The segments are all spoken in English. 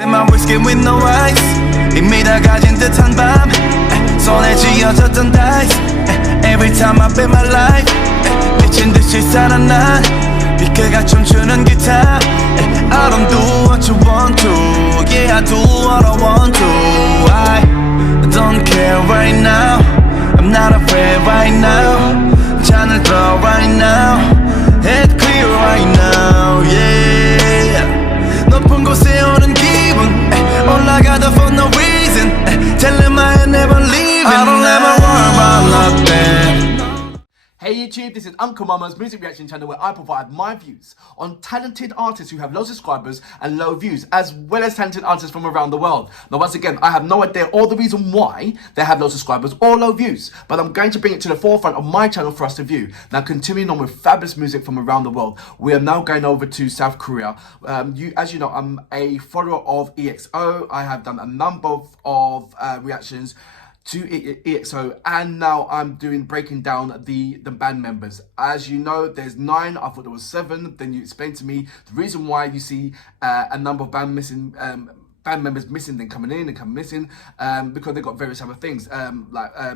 My whiskey with no ice 이미 다 가진 듯한 밤 손에 쥐어졌던 dice Every time I bet my life 미친 듯이 살아 난 빛깔과 춤추는 기타 I don't do what you want to Yeah I do what I want to I don't care right now I'm not afraid right now 잔을 들어 right now Head clear right now Yeah 높은 곳에 오는 기분 올라가다 for no reason Tell them I ain't never leaving I don't ever worry about nothing. Hey YouTube, this is Uncle Mama's music reaction channel where I provide my views on talented artists who have low subscribers and low views, as well as talented artists from around the world. Now once again, I have no idea or the reason why they have low subscribers or low views, but I'm going to bring it to the forefront of my channel for us to view. Now continuing on with fabulous music from around the world, we are now going over to South Korea. As you know, I'm a follower of EXO. I have done a number of reactions to EXO, and now I'm breaking down the band members. As you know, there's 9. I thought there was 7. Then you explained to me the reason why you see a number of band members missing, then coming in and coming missing, because they got various other things.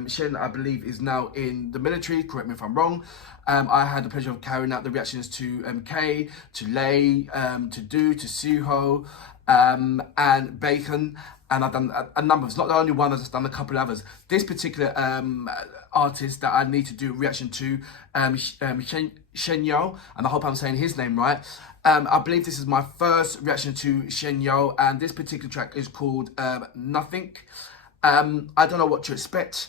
Shen, I believe, is now in the military. Correct me if I'm wrong. I had the pleasure of carrying out the reactions to K, to Lay, to Do, to Suho, and Bacon. And I've done a number. It's not the only one. I've just done a couple of others. This particular artist that I need to do a reaction to, CHANYEOL, and I hope I'm saying his name right. I believe this is my first reaction to CHANYEOL, and this particular track is called Nothing. I don't know what to expect.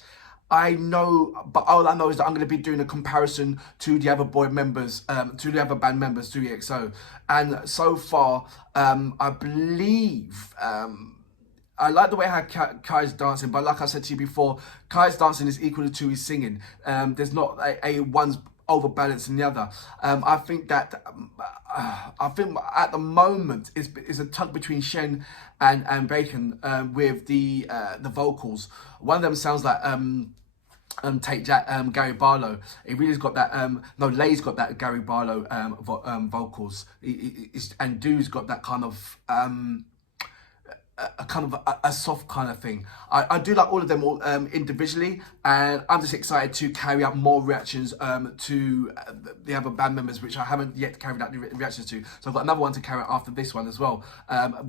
I know, but all I know is that I'm going to be doing a comparison to the other boy members, to the other band members, to EXO. And so far, I believe... I like the way how Kai's dancing, but like I said to you before, Kai's dancing is equal to his singing. There's not a one's overbalancing the other. I think that at the moment it's a tug between Shen and Bacon with the vocals. One of them sounds like Take Jack, Gary Barlow. It really's got that. No, Lay's got that Gary Barlow vocals, and Do's got that kind of. A soft kind of thing. I do like all of them all individually, and I'm just excited to carry out more reactions to the other band members, which I haven't yet carried out the reactions to. So I've got another one to carry out after this one as well,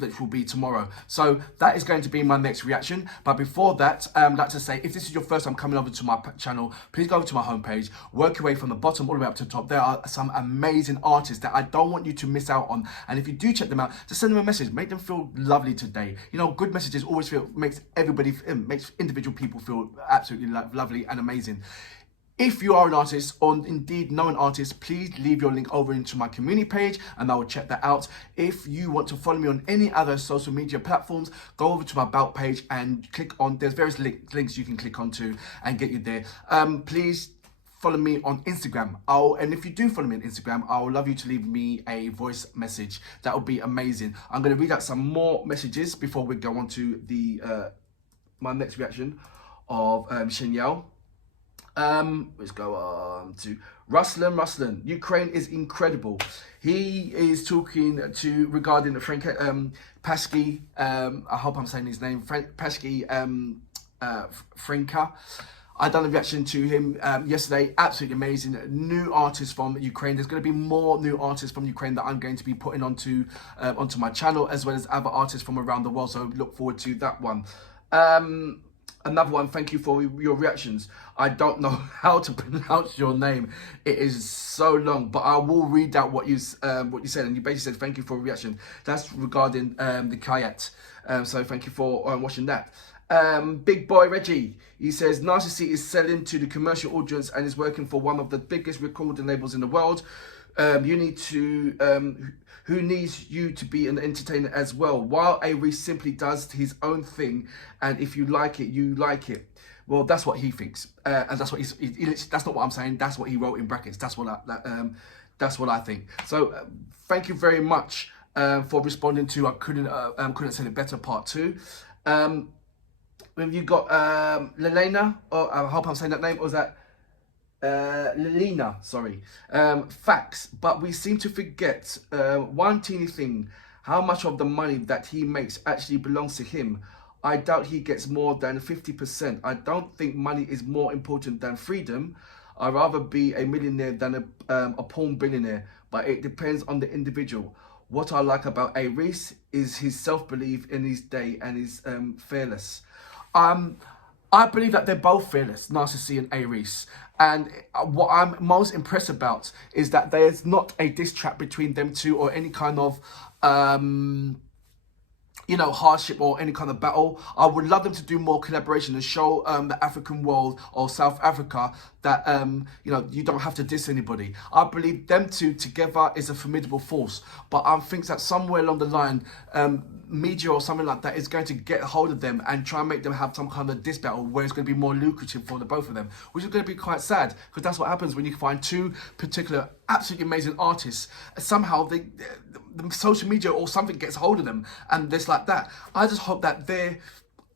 which will be tomorrow. So that is going to be my next reaction. But before that, I'd like to say, if this is your first time coming over to my channel, please go over to my homepage, work your way from the bottom all the way up to the top. There are some amazing artists that I don't want you to miss out on. And if you do check them out, just send them a message, make them feel lovely today. You know, good messages always makes individual people feel absolutely lovely and amazing. If you are an artist, or indeed know an artist, please leave your link over into my community page and I will check that out. If you want to follow me on any other social media platforms, go over to my About page and click on, there's various links you can click onto and get you there. Please follow me on Instagram. And if you do follow me on Instagram, I would love you to leave me a voice message. That would be amazing. I'm going to read out some more messages before we go on to the my next reaction of CHANYEOL. Let's go on to Ruslan. Ukraine is incredible. He is talking regarding the Frank Pashki. I hope I'm saying his name. Pashki Franka. I done a reaction to him yesterday. Absolutely amazing. New artists from Ukraine. There's going to be more new artists from Ukraine that I'm going to be putting onto my channel, as well as other artists from around the world. So look forward to that one. Another one. Thank you for your reactions. I don't know how to pronounce your name. It is so long, but I will read out what you said. And you basically said thank you for a reaction. That's regarding the Kayat. So thank you for watching that. Big Boy Reggie, he says Narcissy is selling to the commercial audience and is working for one of the biggest recording labels in the world. Who needs you to be an entertainer as well, while Avery simply does his own thing, and if you like it, you like it. Well, that's what he thinks, and that's what that's not what I'm saying. That's what he wrote in brackets. That's what I think. So thank you very much for responding to I couldn't say it better part 2. Have you got Lelena, or I hope I'm saying that name, or is that Lelena, sorry. Facts, but we seem to forget one teeny thing. how much of the money that he makes actually belongs to him? I doubt he gets more than 50%. I don't think money is more important than freedom. I'd rather be a millionaire than a porn billionaire, but it depends on the individual. What I like about A. Reese is his self-belief in his day and his fearless. I believe that they're both fearless, Narcissi and A. Reese. And what I'm most impressed about is that there's not a diss track between them two or any kind of hardship or any kind of battle. I would love them to do more collaboration and show the African world or South Africa that, you don't have to diss anybody. I believe them two together is a formidable force. But I think that somewhere along the line, media or something like that is going to get a hold of them and try and make them have some kind of diss battle where it's going to be more lucrative for the both of them, which is going to be quite sad, because that's what happens when you find two particular absolutely amazing artists. Somehow the social media or something gets hold of them and it's like that. I just hope that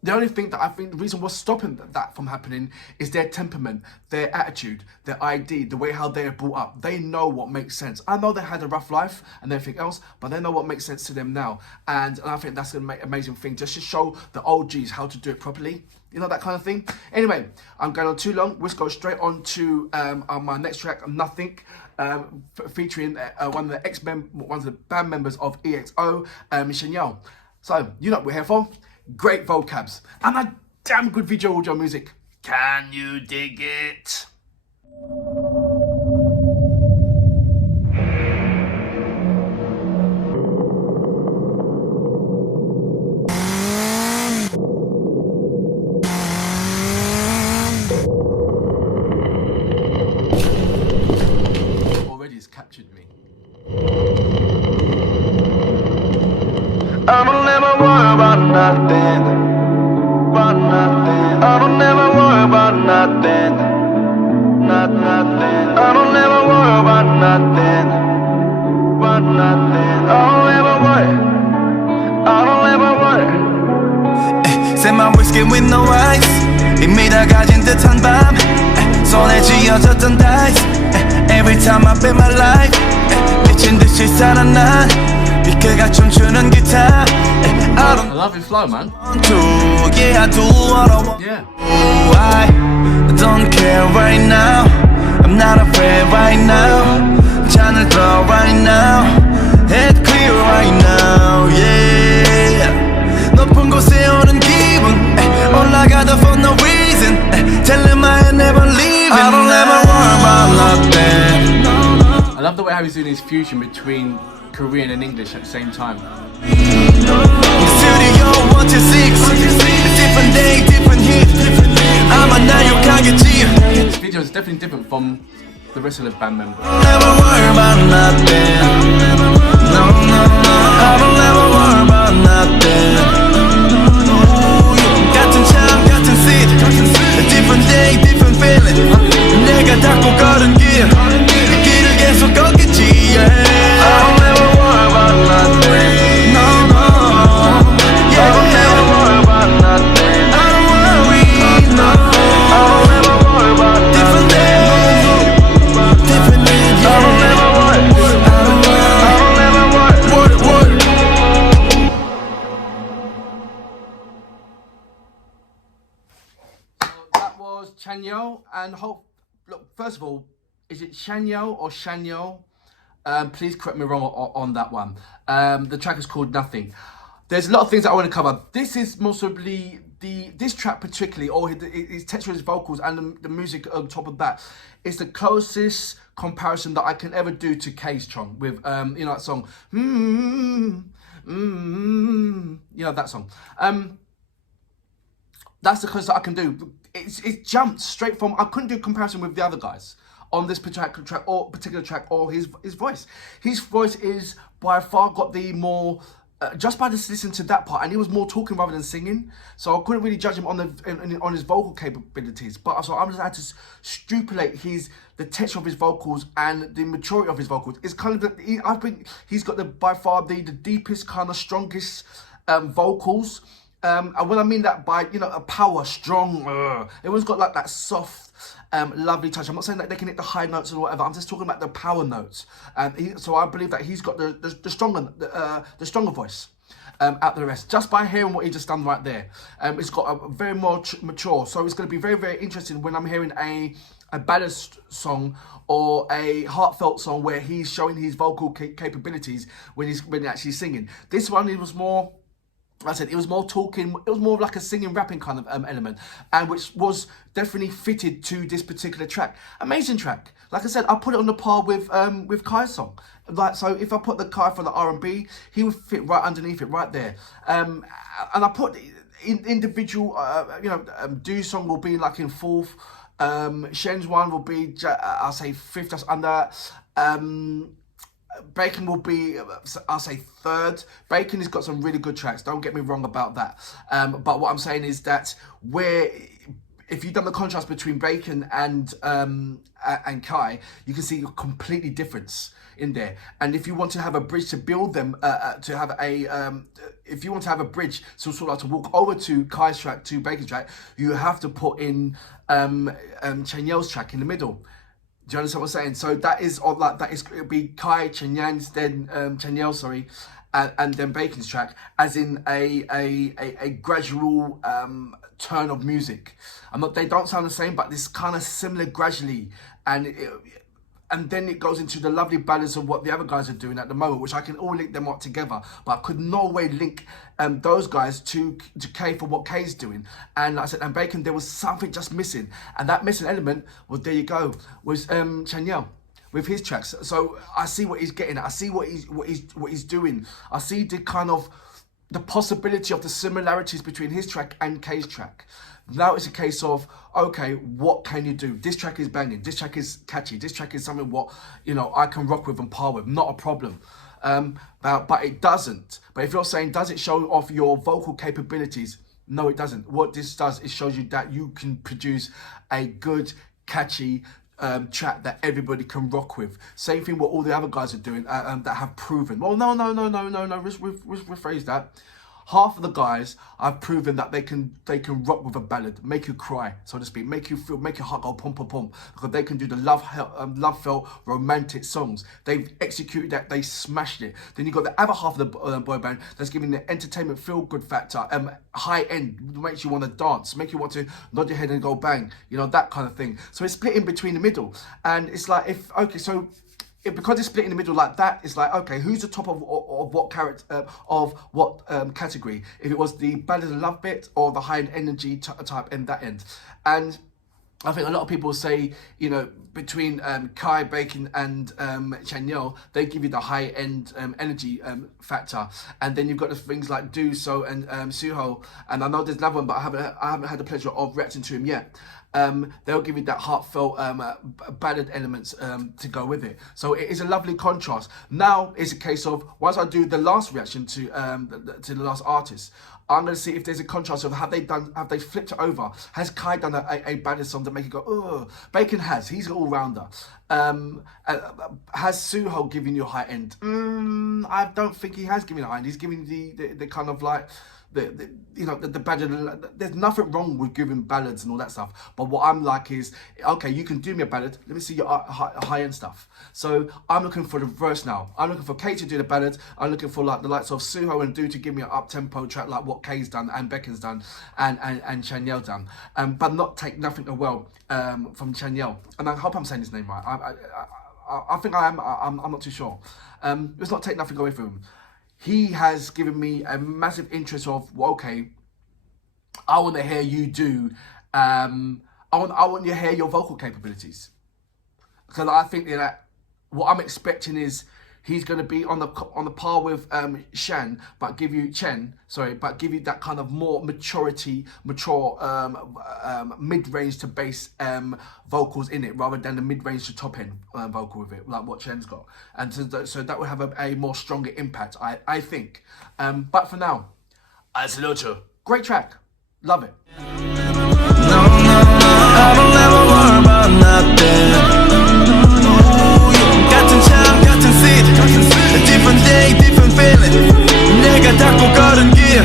the only thing that I think the reason what's stopping that from happening is their temperament, their attitude, their ID, the way how they're brought up. They know what makes sense. I know they had a rough life and everything else, but they know what makes sense to them now. And I think that's an amazing thing, just to show the OGs how to do it properly. That kind of thing. Anyway, I'm going on too long. Let's go straight on to my next track, Nothing, featuring one of the band members of EXO, CHANYEOL. So, you know what we're here for. Great vocabs and a damn good video audio music. Can you dig it? Already it's captured me. I don't ever worry about nothing, about nothing. I don't ever worry about nothing, nothing. I don't ever worry about nothing, about nothing. I don't ever worry, I don't ever worry. Set my whiskey with no ice, 이미 다 가진 듯한 밤, 손에 쥐어졌던 dice. Every time I bet my life, 미친 듯이 살아 난. I love his flow, man. Yeah, I do what I want. Yeah. I don't care right now. I'm not afraid right now. 잔을 들어 right now. Head clear right now. Yeah. 높은 곳에 오는 기분. 올라가다 for no reason. Tell him I ain't never leaving. I don't ever worry about nothing. I love the way how he's doing his fusion between Korean and English at the same time. Studio 126, different day, different hit. 아마 날 욕하겠지. This video is definitely different from the rest of the band members. Never worry about nothing. No, no, no. I don't ever worry about nothing. 같은 참, 같은 seat. A different day, different feeling. 내가 닫고 걸은 길, 이 길을 계속 걷겠지. Yeah. I don't ever worry about nothing. No, no. Yeah, I don't ever worry about nothing. I don't worry, no. I don't ever worry about different days, different days. I don't ever worry. I don't ever worry. So that was CHANYEOL, and look, first of all, is it CHANYEOL or CHANYEOL? Please correct me wrong on that one. The track is called Nothing. There's a lot of things that I want to cover. This is most probably this track particularly, or his texture, his vocals, and the music on top of that, is the closest comparison that I can ever do to K's Chong with that song. That song. That's the closest that I can do. It jumped straight from. I couldn't do comparison with the other guys on this particular track or his voice. His voice is by far got the more, just by just listening to that part, and he was more talking rather than singing, so I couldn't really judge him on his vocal capabilities. But so I'm just had to stipulate the texture of his vocals and the maturity of his vocals. It's kind of I think he's got by far the deepest, kind of strongest vocals. And when I mean that by a power, strong, everyone's got like that soft lovely touch. I'm not saying that they can hit the high notes or whatever. I'm just talking about the power notes. So I believe that he's got the stronger voice. Out of the rest, just by hearing what he just done right there. It's got a very more mature, so it's going to be very, very interesting when I'm hearing a ballad song or a heartfelt song where he's showing his vocal capabilities when he's actually singing. This one, it was more, like I said, it was more talking, it was more like a singing, rapping kind of element, and which was definitely fitted to this particular track. Amazing track. Like I said, I put it on the par with Kai's song. Like, so if I put the Kai for the R&B, he would fit right underneath it, right there. And I put individual, Do song will be like in fourth. Shen's one will be, I'll say fifth, just under. Bacon will be, I'll say third. Bacon has got some really good tracks, don't get me wrong about that. But what I'm saying is that if you've done the contrast between Bacon and Kai, you can see a completely difference in there. And if you want to have a bridge to build them, if you want to have a bridge, so sort of like to walk over to Kai's track to Bacon's track, you have to put in CHANYEOL's track in the middle. Do you understand what I'm saying? So that is like that is, it'll be Kai, CHANYEOL's, then CHANYEOL, sorry, and then Bacon's track, as in a gradual turn of music. They don't sound the same, but this kind of similar gradually, and then it goes into the lovely balance of what the other guys are doing at the moment, which I can all link them up together, but I could no way link those guys to K for what K's doing. And like I said, and Bacon, there was something just missing, and that missing element, well, there you go, was CHANYEOL with his tracks. So I see what he's getting at. I see what he's doing. I see the kind of the possibility of the similarities between his track and K's track. Now it's a case of, okay, what can you do? This track is banging. This track is catchy. This track is something what, I can rock with and par with. Not a problem. But it doesn't. But if you're saying, does it show off your vocal capabilities? No, it doesn't. What this does is shows you that you can produce a good, catchy track that everybody can rock with. Same thing what all the other guys are doing that have proven. Well, no. Rephrase that. Half of the guys have proven that they can rock with a ballad, make you cry, so to speak, make you feel, make your heart go pum pum pum, because they can do the love-felt romantic songs. They've executed that, they smashed it. Then you got the other half of the boy band that's giving the entertainment feel-good factor, high end, makes you want to dance, make you want to nod your head and go bang, that kind of thing. So it's split in between the middle, and it's like because it's split in the middle like that, it's like, okay, who's the top of what character, of what category? If it was the ballad and love bit or the high-end energy type in that end. And I think a lot of people say, between Kai, Bacon and CHANYEOL, they give you the high-end energy factor. And then you've got the things like Do So and Suho. And I know there's another one, but I haven't had the pleasure of reacting to him yet. They'll give you that heartfelt ballad elements to go with it. So it is a lovely contrast. Now it's a case of, once I do the last reaction to the last artist, I'm going to see if there's a contrast of have they flipped it over? Has Kai done a ballad song to make it go, oh? Bacon has. He's an all-rounder. Has Suho given you a high end? I don't think he has given a high end. He's giving the kind of like, the ballad. There's nothing wrong with giving ballads and all that stuff, but what I'm like is, okay, you can do me a ballad, let me see your high-end stuff. So I'm looking for the verse now. I'm looking for Kay to do the ballads. I'm looking for like the likes of Suho and Do to give me an up-tempo track like what Kay's done and Becca's done and CHANYEOL done, but not take nothing away from CHANYEOL. And I hope I'm saying his name right. I think I am. I'm not too sure. Let's not take nothing away from him. He has given me a massive interest of, well, okay, I want to hear you do, I want you to hear your vocal capabilities. Because I think that what I'm expecting is he's going to be on the par with Shan, but give you that kind of more mature mid-range to bass vocals in it, rather than the mid-range to top-end vocal with it, like what Shen's got. And so that would have a more stronger impact, I think. But for now, I salute you. Great track. Love it. No, I don't ever worry about nothing. 같은 참 같은 seat, a different day, different feeling. 내가 닦고 걸은 길